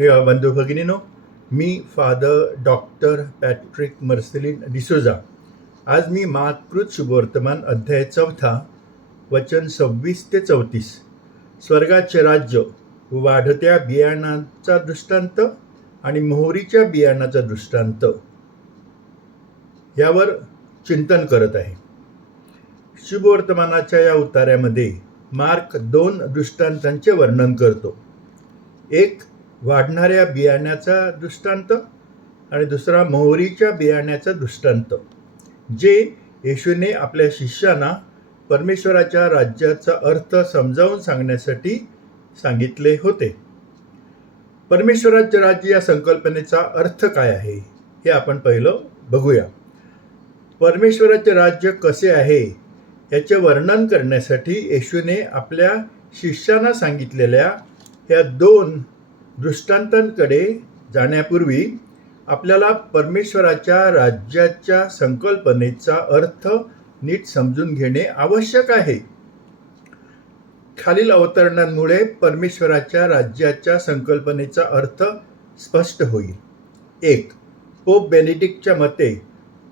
प्रिय बंधू भगिनीनो मी father doctor Patrick Marcelin D'Souza आज मी मातृत शुभवर्तमान अध्याय चौथा वचन सव्वीस ते चौतीस. स्वर्गाचे राज्य वाढत्या बियाणांचा दृष्टांत आणि मोहरीच्या बियाणाचा दृष्टांत यावर चिंतन करत आहे. शुभवर्तमानाच्या या उतार्यामध्ये मार्क दोन दृष्टांतांचे वर्णन करतो. एक वाढणाऱ्या बियाण्याचा दृष्टांत आणि दुसरा मोहरीच्या बियाण्याचा दृष्टांत जे येशूने आपल्या शिष्यांना परमेश्वराच्या राज्याचा अर्थ समजावून सांगण्यासाठी सांगितले होते. परमेश्वराचे राज्य या संकल्पनेचा अर्थ काय आहे हे आपण पहिलं बघूया. परमेश्वराचे राज्य कसे आहे याचे वर्णन करण्यासाठी येशूने आपल्या शिष्यांना सांगितलेल्या या दोन दृष्टांतांकडे जाण्यापूर्वी आपल्याला परमेश्वराच्या राज्याच्या संकल्पनेचा अर्थ नीट समजून घेणे आवश्यक आहे. खालील अवतरणांमुळे परमेश्वराच्या राज्याच्या संकल्पनेचा अर्थ स्पष्ट होईल. एक पोप बेनेडिक्टच्या मते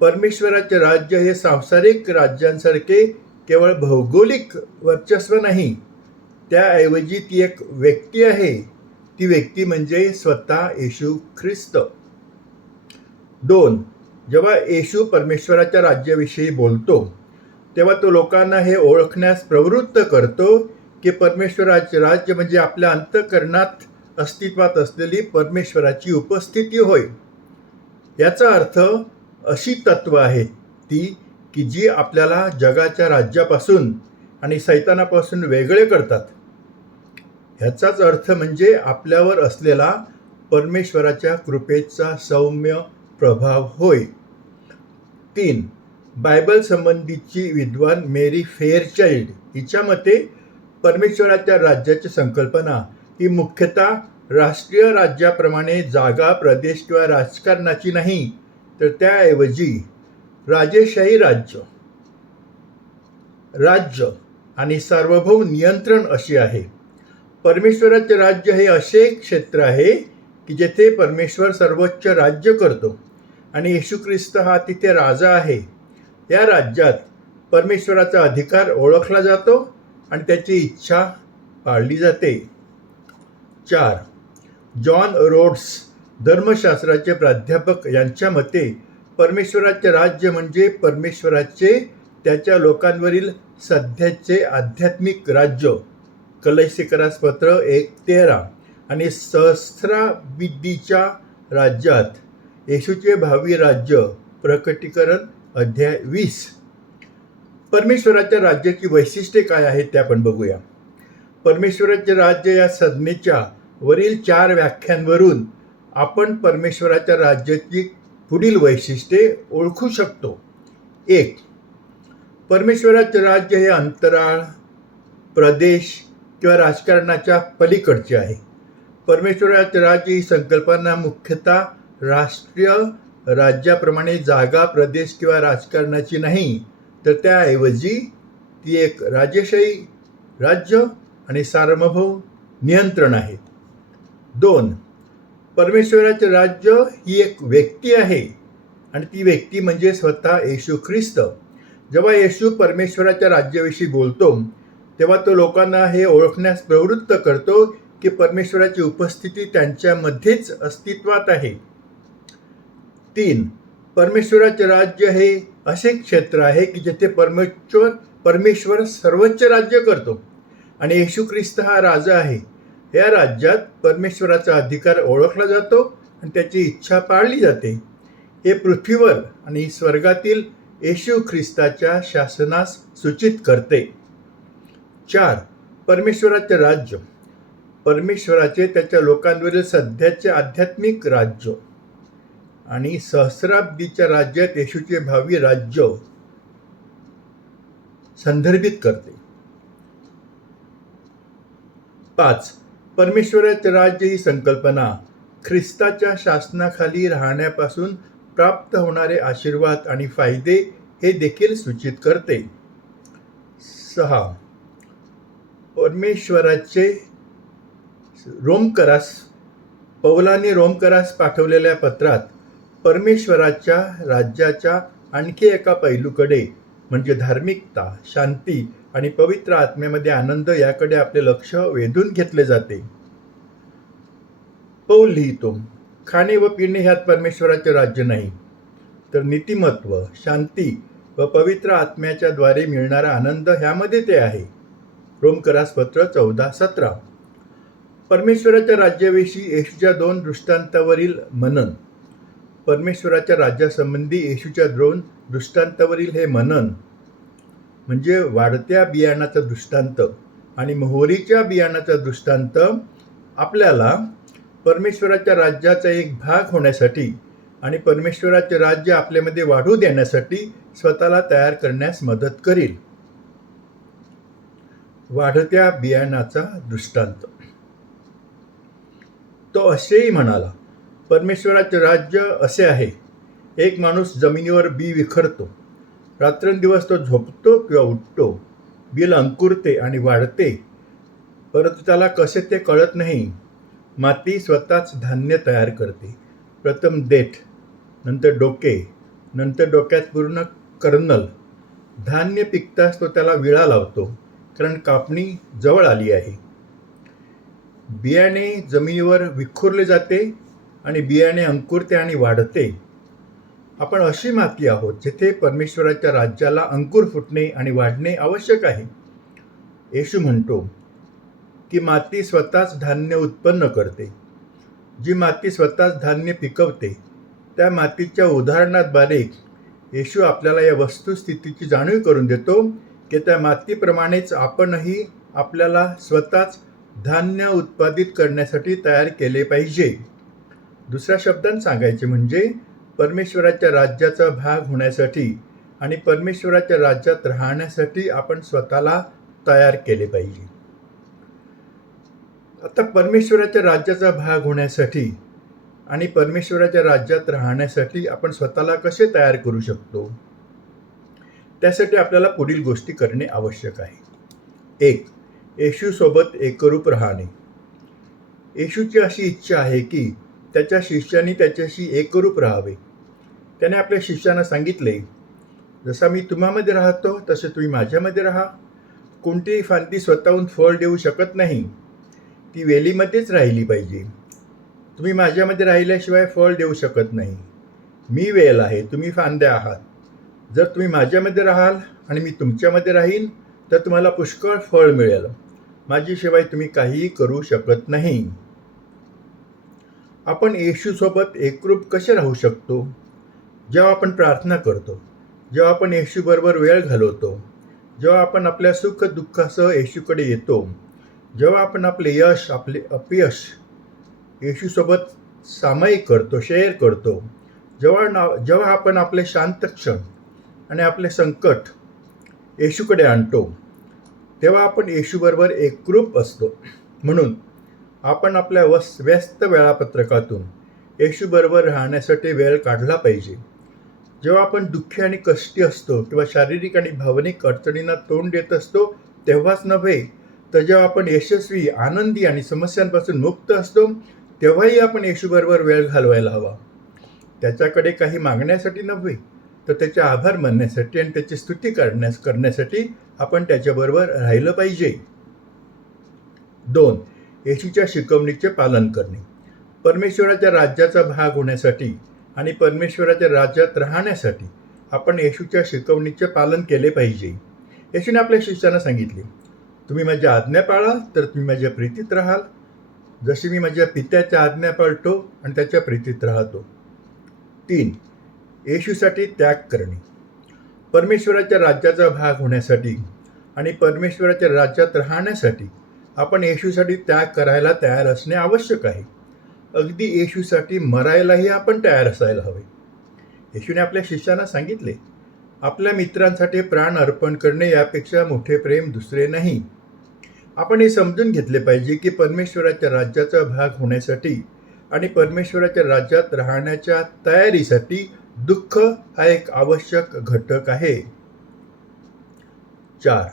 परमेश्वराचे राज्य हे सांसारिक राज्यांसारखे केवळ भौगोलिक वर्चस्व नाही त्याऐवजी ती एक व्यक्ती आहे. ती व्यक्ती म्हणजे स्वतः येशू ख्रिस्त. दोन जेव्हा येशू परमेश्वराच्या राज्याविषयी बोलतो तेव्हा तो लोकांना हे ओळखण्यास प्रवृत्त करतो की परमेश्वराचे राज्य म्हणजे आपल्या अंतकरणात अस्तित्वात असलेली परमेश्वराची उपस्थिती होय. याचा अर्थ अशी तत्व आहेत ती की जी आपल्याला जगाच्या राज्यापासून आणि सैतानापासून वेगळे करतात. ह्याचाच अर्थ म्हणजे आपल्यावर असलेला परमेश्वराच्या कृपेचा सौम्य प्रभाव होय. तीन बायबल संबंधीची विद्वान मेरी फेअरचाइल्ड हिच्या मते परमेश्वराच्या राज्याची संकल्पना ही मुख्यतः राष्ट्रीय राज्याप्रमाणे जागा प्रदेश किंवा राजकारणाची नाही तर त्याऐवजी राजेशाही राज्य. राज्य आणि सार्वभौम नियंत्रण अशी आहे. परमेश्वराचे राज्य हे असे एक क्षेत्र आहे की जेथे परमेश्वर सर्वोच्च राज्य करतो आणि येशू ख्रिस्त हा तिथे राजा आहे. या राज्यात परमेश्वराचा अधिकार ओळखला जातो आणि त्याची इच्छा पाळली जाते. चार. जॉन रोड्स धर्मशास्त्राचे प्राध्यापक यांच्या मते परमेश्वराचे राज्य म्हणजे परमेश्वराचे त्याच्या लोकांवरील सध्याचे आध्यात्मिक राज्य. कलैशिकरास पत्र एक तेरा आणि सहस्राविद्दीच्या राज्यात येशूचे भावी राज्य प्रकटीकरण अध्याय वीस. परमेश्वराच्या राज्याची वैशिष्ट्ये काय आहेत ते आपण बघूया. परमेश्वराचे राज्य या संज्ञेच्या वरील चार व्याख्यांवरून आपण परमेश्वराच्या राज्याची पुढील वैशिष्ट्ये ओळखू शकतो. एक परमेश्वराचे राज्य हे अंतराळ प्रदेश किंवा राजकारणाच्या पलीकडची आहे. परमेश्वराचे राज्य ही संकल्पना मुख्यतः राष्ट्रीय राज्याप्रमाणे जागा प्रदेश किंवा राजकारणाची नाही तर त्याऐवजी ती एक राजेशाही राज्य आणि सार्वभौम नियंत्रण आहे. दोन परमेश्वराचे राज्य ही एक व्यक्ती आहे आणि ती व्यक्ती म्हणजे स्वतः येशू ख्रिस्त. जेव्हा येशू परमेश्वराच्या राज्याविषयी बोलतो तेव्हा तो लोकांना हे ओळखण्यास प्रवृत्त करतो की परमेश्वराची उपस्थिती त्यांच्यामध्येच अस्तित्वात आहे. तीन परमेश्वराचे राज्य हे असे क्षेत्र आहे की जेथे परमेश्वर परमेश्वर सर्वोच्च राज्य करतो. आणि येशू ख्रिस्त हा राजा आहे. या राज्यात परमेश्वराचा अधिकार ओळखला जातो आणि त्याची इच्छा पाळली जाते. हे पृथ्वीवर आणि स्वर्गातील येशू ख्रिस्ताच्या शासनास सूचित करते. चार परमेश्वराचे राज्य. परमेश्वराचे त्याच्या लोकांवरील सध्याचे आध्यात्मिक राज्य. आणि सहस्राब्दीच्या राज्यात येशूचे भावी राज्य संदर्भित करते. पाच परमेश्वराचे राज्य ही संकल्पना. ख्रिस्ताच्या शासनाखाली राहण्यापासून प्राप्त होणारे आशीर्वाद आणि फायदे हे देखील सूचित करते. सहा परमेश्वराचे रोमकरास पौलाने रोमकरास पाठवलेल्या पत्रात परमेश्वराच्या राज्याच्या आणखी एका पैलूकडे म्हणजे धार्मिकता शांती आणि पवित्र आत्म्यामध्ये आनंद याकडे आपले लक्ष वेधून घेतले जाते. पौल लिहितो खाणे व पिणे ह्यात परमेश्वराचे राज्य नाही तर नीतिमत्व शांती व पवित्र आत्म्याच्या द्वारे मिळणारा आनंद ह्यामध्ये ते आहे. रोमकरासपत्र चौदा सतरा. परमेश्वराच्या राज्याविषयी येशूच्या दोन दृष्टांतावरील मनन. परमेश्वराच्या राज्यासंबंधी येशूच्या दोन दृष्टांतावरील हे मनन म्हणजे वाढत्या बियाणाचा दृष्टांत आणि मोहरीच्या बियाणाचा दृष्टांत आपल्याला परमेश्वराच्या राज्याचा एक भाग होण्यासाठी आणि परमेश्वराचे राज्य आपल्यामध्ये वाढू देण्यासाठी स्वतःला तयार करण्यास मदत करील. वाढत्या बियाणाचा दृष्टांत. तो असेही म्हणाला परमेश्वराचे राज्य असे आहे एक माणूस जमिनीवर बी विखरतो रात्रंदिवस तो झोपतो किंवा उठतो बिल अंकुरते आणि वाढते परंतु त्याला कसे ते कळत नाही. माती स्वतःच धान्य तयार करते प्रथम देठ नंतर डोके नंतर डोक्यात पूर्ण कर्नल. धान्य पिकताच तो त्याला विळा लावतो कारण कापणी जवळ आली आहे. बियाणे जमिनीवर विखुरले जाते आणि बियाणे अंकुरते आणि वाढते. आपण अशी माती आहोत जिथे परमेश्वराच्या राज्याला अंकुर फुटणे आणि वाढणे आवश्यक आहे. येशू म्हणतो की माती स्वतःच धान्य उत्पन्न करते. जी माती स्वतःच धान्य पिकवते त्या मातीच्या उदाहरणाद्वारे येशू आपल्याला या वस्तुस्थितीची जाणीव करून देतो की त्या मातीप्रमाणेच आपणही आपल्याला स्वतःच धान्य उत्पादित करण्यासाठी तयार केले पाहिजे. दुसऱ्या शब्दांत सांगायचे म्हणजे परमेश्वराच्या राज्याचा भाग होण्यासाठी आणि परमेश्वराच्या राज्यात राहण्यासाठी आपण स्वतःला तयार केले पाहिजे. आता परमेश्वराच्या राज्याचा भाग होण्यासाठी आणि परमेश्वराच्या राज्यात राहण्यासाठी आपण स्वतःला कसे तयार करू शकतो? त्यासाठी आपल्याला पुढील गोष्टी करणे आवश्यक आहे. एक येशूसोबत एकरूप राहणे. येशूची अशी इच्छा आहे की त्याच्या शिष्यांनी त्याच्याशी एकरूप राहावे. त्याने आपल्या शिष्यांना सांगितले जसा मी तुम्हामध्ये राहतो तसे तुम्ही माझ्यामध्ये राहा. कोणतीही फांदी स्वतःहून फळ देऊ शकत नाही. ती वेलीमध्येच राहिली पाहिजे. तुम्ही माझ्यामध्ये राहिल्याशिवाय फळ देऊ शकत नाही. मी वेल आहे तुम्ही फांद्या आहात. जर तुम्ही माझ्यामध्ये राहाल आणि मी तुमच्यामध्ये राहीन तर तुम्हाला पुष्कळ फळ मिळेल. माझ्याशिवाय तुम्ही काहीही करू शकत नाही. आपण येशूसोबत एकरूप कसे राहू शकतो? जेव्हा आपण प्रार्थना करतो जेव्हा आपण येशूबरोबर वेळ घालवतो जेव्हा आपण आपल्या सुख दुःखासह येशूकडे येतो जेव्हा आपण आपले यश आपले अपयश येशूसोबत सामायिक करतो शेअर करतो जेव्हा ना जेव्हा आपण आपले शांत क्षण आणि आपले संकट येशूकडे आणतो तेव्हा आपण येशूबरोबर एकरूप असतो. म्हणून आपण आपल्या वस व्यस्त वेळापत्रकातून येशूबरोबर राहण्यासाठी वेळ काढला पाहिजे. जेव्हा आपण दुःखी आणि कष्टी असतो किंवा शारीरिक आणि भावनिक अडचणींना तोंड देत असतो तेव्हाच नव्हे तर जेव्हा आपण यशस्वी आनंदी आणि समस्यांपासून मुक्त असतो तेव्हाही आपण येशूबरोबर वेळ घालवायला हवा. त्याच्याकडे काही मागण्यासाठी नव्हे तर त्याचे आभार मानण्यासाठी आणि त्याची स्तुती करण्यास करण्यासाठी आपण त्याच्याबरोबर राहिलं पाहिजे. दोन येशूच्या शिकवणीचे पालन करणे. परमेश्वराच्या राज्याचा भाग होण्यासाठी आणि परमेश्वराच्या राज्यात राहण्यासाठी आपण येशूच्या शिकवणीचे पालन केले पाहिजे. येशूने आपल्या शिष्यांना सांगितले तुम्ही माझ्या आज्ञा पाळा तर तुम्ही माझ्या प्रीतीत राहाल. जशी मी माझ्या पित्याच्या आज्ञा पाळतो आणि त्याच्या प्रीतीत राहतो. तीन येशूसाठी त्याग करणे. परमेश्वराच्या राज्याचा भाग होण्यासाठी आणि परमेश्वराच्या राज्यात राहण्यासाठी आपण येशूसाठी त्याग करायला तयार असणे आवश्यक आहे. अगदी येशूसाठी मरायलाही आपण तयार असायला हवे. येशूने आपल्या शिष्यांना सांगितले आपल्या मित्रांसाठी प्राण अर्पण करणे यापेक्षा मोठे प्रेम दुसरे नाही. आपण हे समजून घेतले पाहिजे की परमेश्वराच्या राज्याचा भाग होण्यासाठी आणि परमेश्वराच्या राज्यात राहण्याच्या तयारीसाठी दुःख हा एक आवश्यक घटक आहे. चार.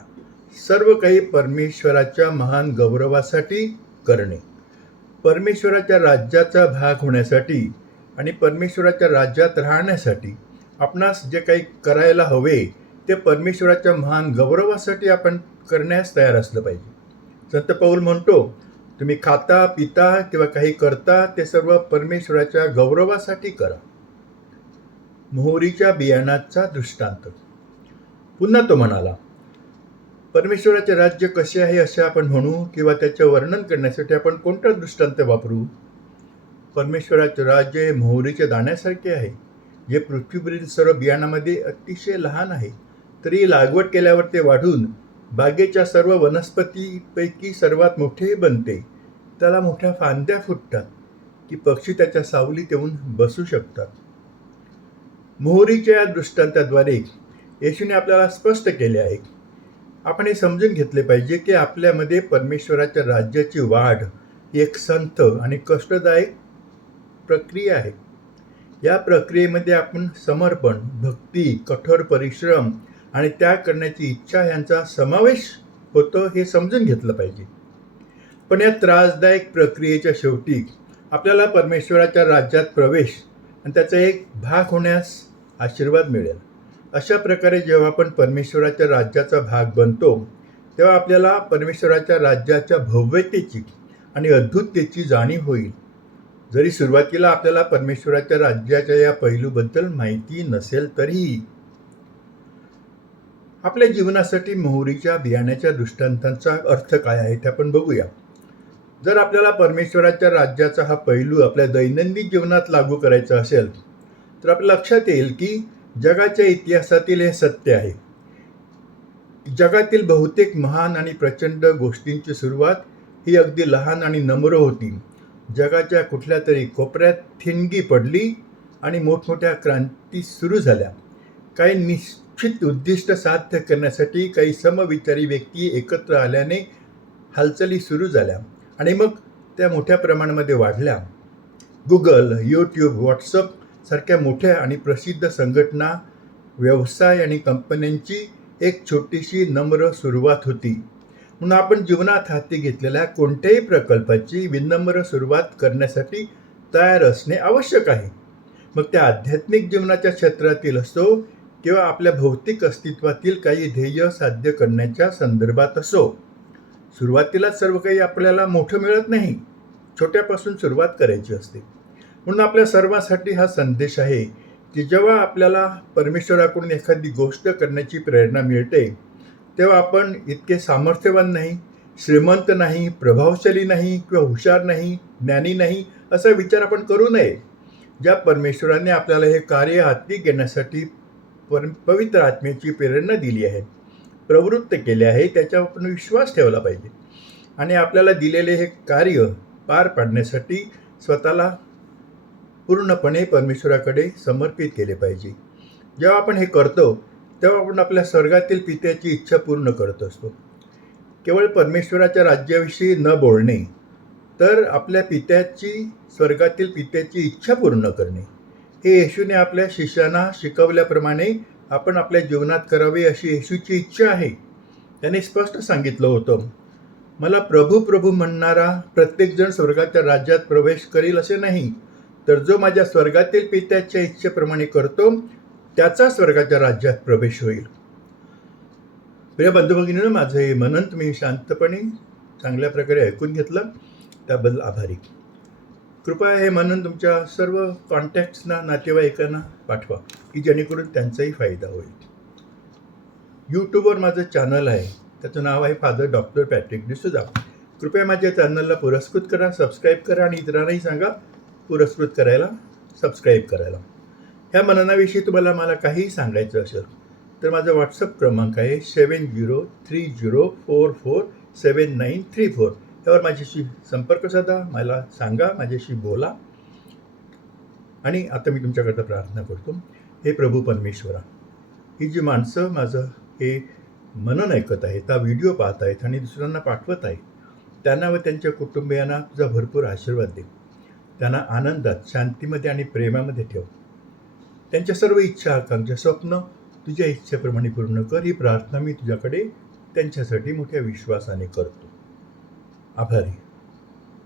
सर्व काही परमेश्वराच्या महान गौरवासाठी करणे. परमेश्वराच्या राज्याचा भाग होण्यासाठी आणि परमेश्वराच्या राज्यात राहण्यासाठी आपणास जे काही करायला हवे ते परमेश्वराच्या महान गौरवासाठी आपण करण्यास तयार असलं पाहिजे. संत पौल म्हणतो तुम्ही खाता पिता किंवा काही करता ते सर्व परमेश्वराच्या गौरवासाठी करा. मोहरीच्या बियाणाचा दृष्टांत. पुन्हा तो म्हणाला परमेश्वराचे राज्य कसे आहे असे आपण म्हणू किंवा त्याचे वर्णन करण्यासाठी आपण कोणता दृष्टांत वापरू? परमेश्वराचे राज्य हे मोहरीच्या दाण्यासारखे आहे. जे पृथ्वीवरील सर्व बियाणामध्ये अतिशय लहान आहे. तरी लागवड केल्यावर ते वाढून बागेच्या सर्व वनस्पतीपैकी सर्वात मोठे बनते. त्याला मोठ्या फांद्या फुटतात की पक्षी त्याच्या सावलीत येऊन बसू शकतात. मोहरीच्या या दृष्टांताद्वारे येशूने आपल्याला स्पष्ट केले आहे. आपण हे समजून घेतले पाहिजे की आपल्यामध्ये परमेश्वराच्या राज्याची वाढ ही एक संत आणि कष्टदायक प्रक्रिया आहे. या प्रक्रियेमध्ये आपण समर्पण भक्ती कठोर परिश्रम आणि त्याग करण्याची इच्छा यांचा समावेश होतो हे समजून घेतलं पाहिजे. पण या त्रासदायक प्रक्रियेच्या शेवटी आपल्याला परमेश्वराच्या राज्यात प्रवेश आणि त्याचा एक भाग होण्यास आशीर्वाद मिळेल. अशा प्रकारे जेव्हा आपण परमेश्वराच्या राज्याचा भाग बनतो तेव्हा आपल्याला परमेश्वराच्या राज्याच्या भव्यतेची आणि अद्भुततेची जाणीव होईल. जरी सुरुवातीला आपल्याला परमेश्वराच्या राज्याच्या या पैलूबद्दल माहिती नसेल तरीही आपल्या जीवनासाठी मोहरीच्या बियाण्याच्या दृष्टांतांचा अर्थ काय आहे ते आपण बघूया. जर आपल्याला परमेश्वराच्या राज्याचा हा पैलू आपल्या दैनंदिन जीवनात लागू करायचा असेल तर आपल्या लक्षात येईल की जगाच्या इतिहासातील हे सत्य आहे. जगातील बहुतेक महान आणि प्रचंड गोष्टींची सुरुवात ही अगदी लहान आणि नम्र होती. जगाच्या कुठल्या तरी कोपऱ्यात ठिणगी पडली आणि मोठमोठ्या क्रांती सुरू झाल्या. काही निश्चित उद्दिष्ट साध्य करण्यासाठी काही समविचारी व्यक्ती एकत्र आल्याने हालचाली सुरू झाल्या. आणि मग त्या मोठ्या प्रमाणामध्ये वाढल्या. गुगल यूट्यूब व्हॉट्सअप सारख्या मोठ्या आणि प्रसिद्ध संघटना व्यवसाय आणि कंपन्यांची एक छोटीशी नम्र सुरुवात होती. म्हणून आपण जीवनात हाती घेतलेल्या कोणत्याही प्रकल्पाची विनम्र सुरुवात करण्यासाठी तयार असणे आवश्यक आहे. मग त्या आध्यात्मिक जीवनाच्या क्षेत्रातील असो किंवा आपल्या भौतिक अस्तित्वातील काही ध्येय साध्य करण्याच्या संदर्भात असो. सुरुवातीला सर्व काही आपल्याला मोठं मिळत नाही. छोट्यापासून सुरुवात करायची असते. म्हणून आपल्या सर्वांसाठी हा संदेश आहे की जेव्हा आपल्याला परमेश्वराकडून एखादी गोष्ट करण्याची प्रेरणा मिळते तेव्हा आपण इतके सामर्थ्यवान नाही श्रीमंत नाही प्रभावशाली नाही किंवा हुशार नाही ज्ञानी नाही असा विचार आपण करू नये. ज्या परमेश्वराने आपल्याला हे कार्य हाती घेण्यासाठी पर पवित्र आत्म्याची प्रेरणा दिली आहे. प्रवृत्त केले आहे त्याच्यावर आपण विश्वास ठेवला पाहिजे. आणि आपल्याला दिलेले हे कार्य पार पाडण्यासाठी स्वतःला पूर्णपणे परमेश्वराकडे समर्पित केले पाहिजे. जेव्हा आपण हे करतो तेव्हा आपण आपल्या स्वर्गातील पित्याची इच्छा पूर्ण करत असतो. केवळ परमेश्वराच्या राज्याविषयी न बोलणे तर आपल्या पित्याची स्वर्गातील पित्याची इच्छा पूर्ण करणे. हे येशूने आपल्या शिष्यांना शिकवल्याप्रमाणे आपण आपल्या जीवनात करावे अशी येशूची इच्छा आहे. त्याने स्पष्ट सांगितलं होतं. मला प्रभू प्रभू म्हणणारा प्रत्येकजण स्वर्गाच्या राज्यात प्रवेश करील असे नाही. तर जो माझ्या स्वर्गातील पित्याच्या इच्छेप्रमाणे करतो त्याचा स्वर्गाच्या राज्यात प्रवेश होईल. प्रिय बंधुभगिनीनं माझं हे मनन तुम्ही शांतपणे चांगल्या प्रकारे ऐकून घेतलं. त्याबद्दल आभारी. कृपया हे मनन तुमच्या सर्व कॉन्टॅक्ट्सना नातेवाईकांना पाठवा की जेणेकरून त्यांचाही फायदा होईल. यूट्यूबवर माझं चॅनल आहे. त्याचं नाव आहे फादर डॉक्टर पॅट्रिक डिसुजा कृपया माझ्या चॅनलला पुरस्कृत करा सबस्क्राईब करा आणि इतरांनाही सांगा पुरस्कृत करायला सबस्क्राईब करायला. ह्या मननाविषयी तुम्हाला मला काहीही सांगायचं असेल तर माझा व्हॉट्सअप क्रमांक आहे seven zero three zero four four seven nine three four त्यावर माझ्याशी संपर्क साधा मला सांगा माझ्याशी बोला. आणि आता मी तुमच्याकरता प्रार्थना करतो. हे प्रभू परमेश्वरा ही जी माणसं माझं हे मनन ऐकत आहेत हा व्हिडिओ पाहत आहेत आणि दुसऱ्यांना पाठवत आहेत त्यांना व त्यांच्या कुटुंबियांना तुझा भरपूर आशीर्वाद दे. त्यांना आनंदात शांतीमध्ये आणि प्रेमामध्ये ठेव. त्यांच्या सर्व इच्छा आकांक्षा स्वप्न तुझ्या इच्छेप्रमाणे पूर्ण कर. ही प्रार्थना मी तुझ्याकडे त्यांच्यासाठी मोठ्या विश्वासाने करतो. आभारी